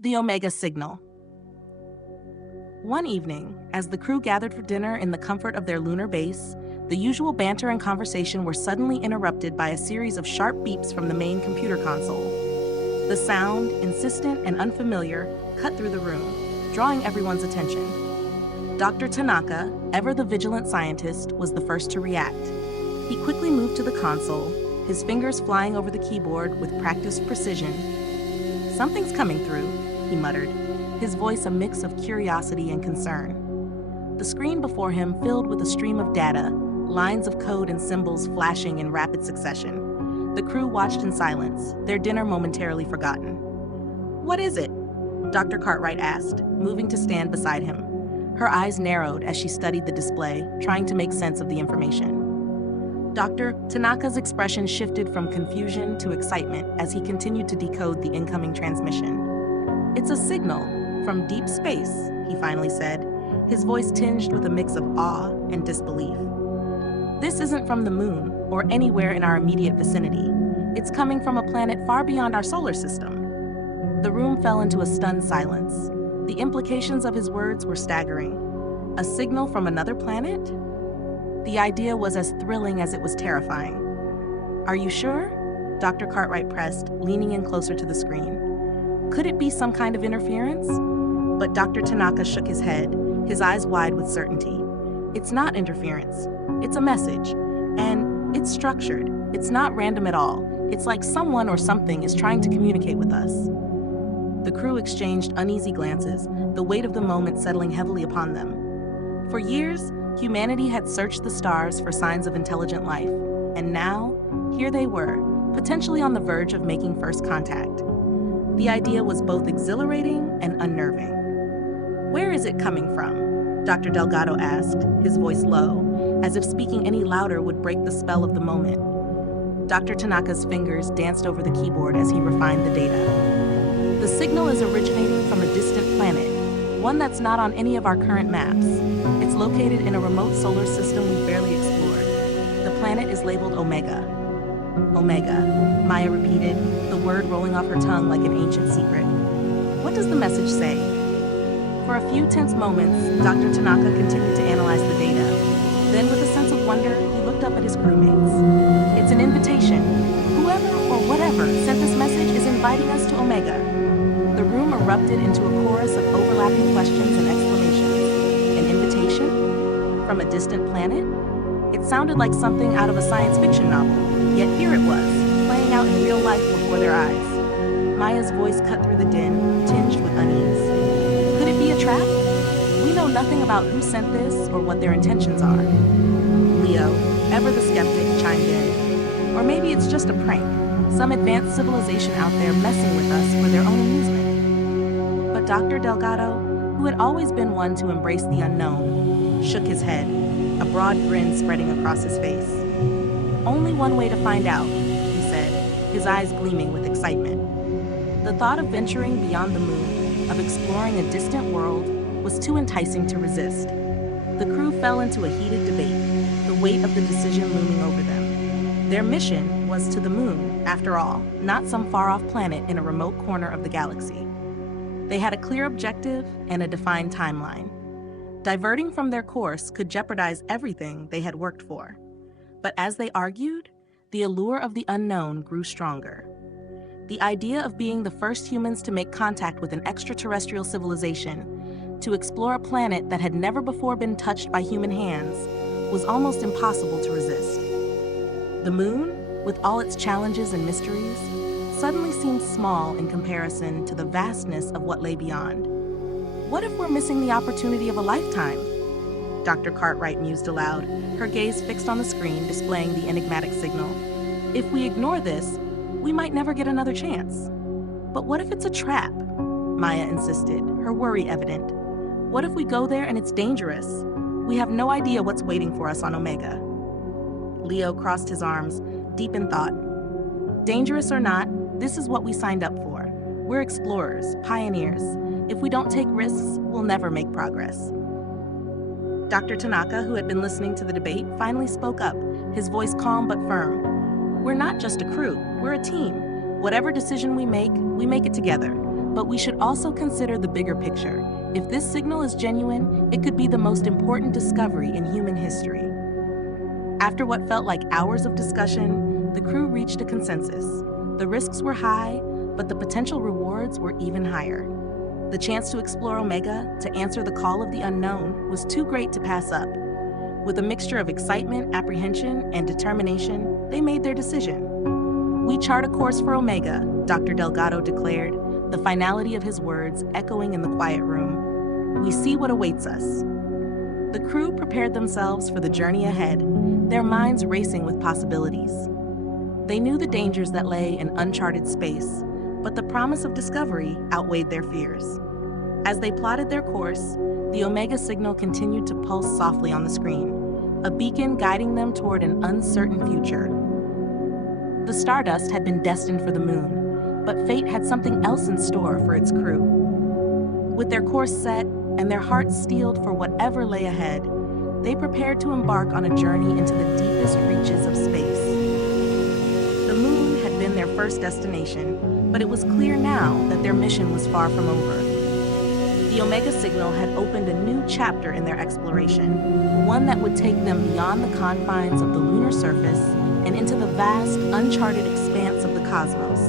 The Omega signal. One evening, as the crew gathered for dinner in the comfort of their lunar base, the usual banter and conversation were suddenly interrupted by a series of sharp beeps from the main computer console. The sound, insistent and unfamiliar, cut through the room, drawing everyone's attention. Dr. Tanaka, ever the vigilant scientist, was the first to react. He quickly moved to the console, his fingers flying over the keyboard with practiced precision. "Something's coming through," he muttered, his voice a mix of curiosity and concern. The screen before him filled with a stream of data, lines of code and symbols flashing in rapid succession. The crew watched in silence, their dinner momentarily forgotten. "What is it?" Dr. Cartwright asked, moving to stand beside him. Her eyes narrowed as she studied the display, trying to make sense of the information. Dr. Tanaka's expression shifted from confusion to excitement as he continued to decode the incoming transmission. "It's a signal from deep space," he finally said, his voice tinged with a mix of awe and disbelief. "This isn't from the moon or anywhere in our immediate vicinity. It's coming from a planet far beyond our solar system." The room fell into a stunned silence. The implications of his words were staggering. A signal from another planet? The idea was as thrilling as it was terrifying. "Are you sure?" Dr. Cartwright pressed, leaning in closer to the screen. Could it be some kind of interference? But Dr. Tanaka shook his head, his eyes wide with certainty. "It's not interference. It's a message. And it's structured. It's not random at all. It's like someone or something is trying to communicate with us." The crew exchanged uneasy glances, the weight of the moment settling heavily upon them. For years, humanity had searched the stars for signs of intelligent life, and now, here they were, potentially on the verge of making first contact. The idea was both exhilarating and unnerving. "Where is it coming from?" Dr. Delgado asked, his voice low, as if speaking any louder would break the spell of the moment. Dr. Tanaka's fingers danced over the keyboard as he refined the data. "The signal is originating from a distant planet, one that's not on any of our current maps. It's located in a remote solar system we've barely explored. The planet is labeled Omega." "Omega," Maya repeated, the word rolling off her tongue like an ancient secret. "What does the message say?" For a few tense moments, Dr. Tanaka continued to analyze the data. Then, with a sense of wonder, he looked up at his crewmates. "It's an invitation. Whoever or whatever sent this message is inviting us to Omega." The room erupted into a chorus of overlapping questions and exclamations. An invitation? From a distant planet? It sounded like something out of a science fiction novel, yet here it was, playing out in real life before their eyes. Maya's voice cut through the din, tinged with unease. Could it be a trap? We know nothing about who sent this or what their intentions are. Leo, ever the skeptic, chimed in. Or maybe it's just a prank, some advanced civilization out there messing with us for their own amusement. But Dr. Delgado, who had always been one to embrace the unknown, shook his head, a broad grin spreading across his face. "Only one way to find out," he said, his eyes gleaming with excitement. The thought of venturing beyond the moon, of exploring a distant world, was too enticing to resist. The crew fell into a heated debate, the weight of the decision looming over them. Their mission was to the moon, after all, not some far-off planet in a remote corner of the galaxy. They had a clear objective and a defined timeline. Diverting from their course could jeopardize everything they had worked for. But as they argued, the allure of the unknown grew stronger. The idea of being the first humans to make contact with an extraterrestrial civilization, to explore a planet that had never before been touched by human hands, was almost impossible to resist. The moon, with all its challenges and mysteries, suddenly seemed small in comparison to the vastness of what lay beyond. What if we're missing the opportunity of a lifetime? Dr. Cartwright mused aloud, her gaze fixed on the screen displaying the enigmatic signal. If we ignore this, we might never get another chance. But what if it's a trap? Maya insisted, her worry evident. What if we go there and it's dangerous? We have no idea what's waiting for us on Omega. Leo crossed his arms, deep in thought. Dangerous or not, this is what we signed up for. We're explorers, pioneers. If we don't take risks, we'll never make progress. Dr. Tanaka, who had been listening to the debate, finally spoke up, his voice calm but firm. "We're not just a crew, we're a team. Whatever decision we make it together. But we should also consider the bigger picture. If this signal is genuine, it could be the most important discovery in human history. After what felt like hours of discussion, the crew reached a consensus. The risks were high, but the potential rewards were even higher. The chance to explore Omega, to answer the call of the unknown, was too great to pass up. With a mixture of excitement, apprehension, and determination, they made their decision. "We chart a course for Omega," Dr. Delgado declared, the finality of his words echoing in the quiet room. "We see what awaits us." The crew prepared themselves for the journey ahead, their minds racing with possibilities. They knew the dangers that lay in uncharted space, but the promise of discovery outweighed their fears. As they plotted their course, the Omega signal continued to pulse softly on the screen, a beacon guiding them toward an uncertain future. The Stardust had been destined for the moon, but fate had something else in store for its crew. With their course set and their hearts steeled for whatever lay ahead, they prepared to embark on a journey into the deepest reaches of space. The moon had been their first destination, but it was clear now that their mission was far from over. The Omega signal had opened a new chapter in their exploration, one that would take them beyond the confines of the lunar surface and into the vast, uncharted expanse of the cosmos.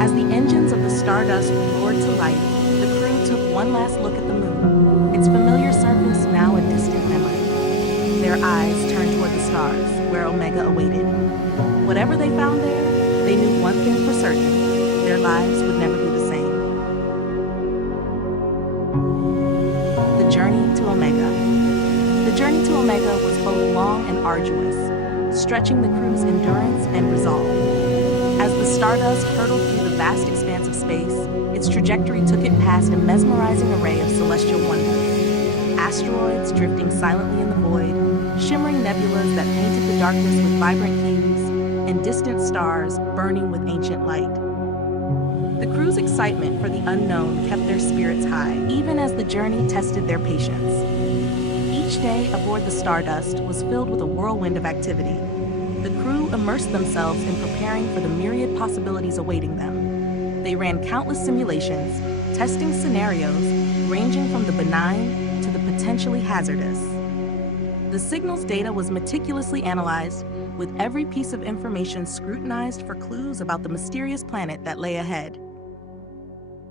As the engines of the Stardust roared to life, the crew took one last look at the moon, its familiar surface now a distant memory. Their eyes turned toward the stars, where Omega awaited. Whatever they found there, they knew one thing for certain: their lives would never be the same. The journey to Omega. The journey to Omega was both long and arduous, stretching the crew's endurance and resolve. As the Stardust hurtled through the vast expanse of space, its trajectory took it past a mesmerizing array of celestial wonders. Asteroids drifting silently in the void, shimmering nebulas that painted the darkness with vibrant hues, and distant stars burning with ancient light. The crew's excitement for the unknown kept their spirits high, even as the journey tested their patience. Each day aboard the Stardust was filled with a whirlwind of activity. The crew immersed themselves in preparing for the myriad possibilities awaiting them. They ran countless simulations, testing scenarios ranging from the benign to the potentially hazardous. The signal's data was meticulously analyzed, with every piece of information scrutinized for clues about the mysterious planet that lay ahead.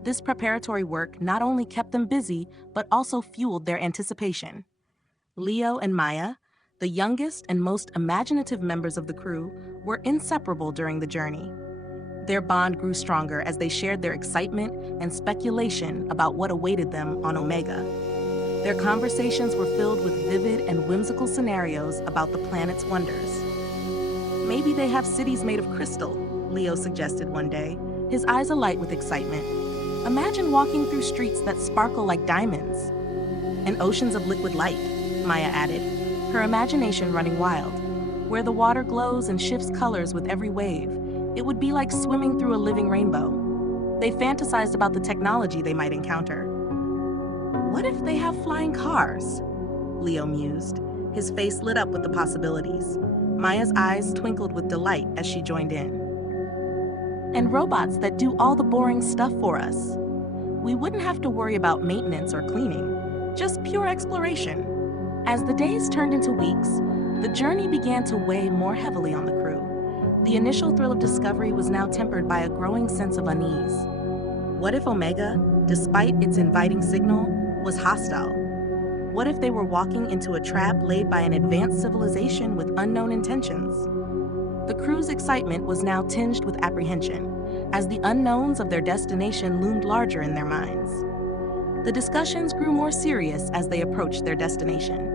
This preparatory work not only kept them busy, but also fueled their anticipation. Leo and Maya, the youngest and most imaginative members of the crew, were inseparable during the journey. Their bond grew stronger as they shared their excitement and speculation about what awaited them on Omega. Their conversations were filled with vivid and whimsical scenarios about the planet's wonders. "Maybe they have cities made of crystal," Leo suggested one day, his eyes alight with excitement. "Imagine walking through streets that sparkle like diamonds." "And oceans of liquid light," Maya added, her imagination running wild. "Where the water glows and shifts colors with every wave, it would be like swimming through a living rainbow." They fantasized about the technology they might encounter. "What if they have flying cars?" Leo mused, his face lit up with the possibilities. Maya's eyes twinkled with delight as she joined in. "And robots that do all the boring stuff for us. We wouldn't have to worry about maintenance or cleaning, just pure exploration." As the days turned into weeks, the journey began to weigh more heavily on the crew. The initial thrill of discovery was now tempered by a growing sense of unease. What if Omega, despite its inviting signal, was hostile? What if they were walking into a trap laid by an advanced civilization with unknown intentions? The crew's excitement was now tinged with apprehension, as the unknowns of their destination loomed larger in their minds. The discussions grew more serious as they approached their destination.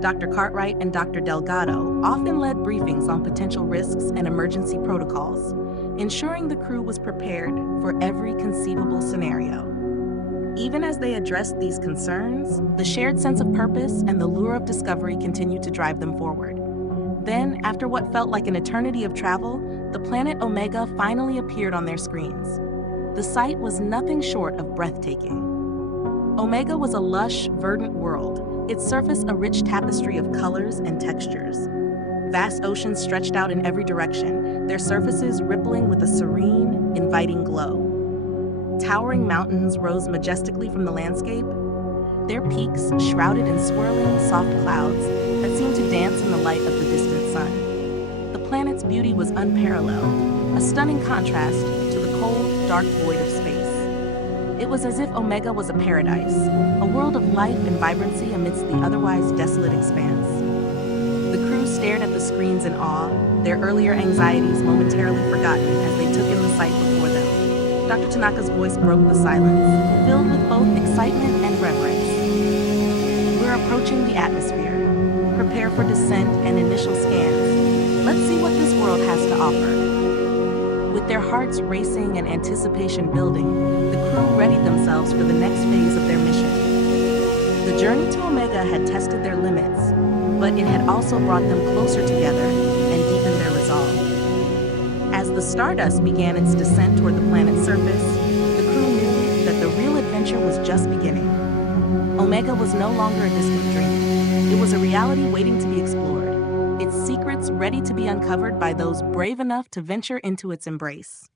Dr. Cartwright and Dr. Delgado often led briefings on potential risks and emergency protocols, ensuring the crew was prepared for every conceivable scenario. Even as they addressed these concerns, the shared sense of purpose and the lure of discovery continued to drive them forward. Then, after what felt like an eternity of travel, the planet Omega finally appeared on their screens. The sight was nothing short of breathtaking. Omega was a lush, verdant world, its surface a rich tapestry of colors and textures. Vast oceans stretched out in every direction, their surfaces rippling with a serene, inviting glow. Towering mountains rose majestically from the landscape, their peaks shrouded in swirling, soft clouds that seemed to dance in the light of the distant sun. The planet's beauty was unparalleled, a stunning contrast to the cold, dark void of space. It was as if Omega was a paradise, a world of life and vibrancy amidst the otherwise desolate expanse. The crew stared at the screens in awe, their earlier anxieties momentarily forgotten as they took in the sight before them. Dr. Tanaka's voice broke the silence, filled with both excitement and reverence. We're approaching the atmosphere. Prepare for descent and initial scans. Let's see what this world has to offer. With their hearts racing and anticipation building, the crew readied themselves for the next phase of their mission. The journey to Omega had tested their limits, but it had also brought them closer together and deepened their resolve. As the Stardust began its descent toward the planet's surface, the crew knew that the real adventure was just beginning. Omega was no longer a distant dream. It was a reality waiting to be explored, its secrets ready to be uncovered by those brave enough to venture into its embrace.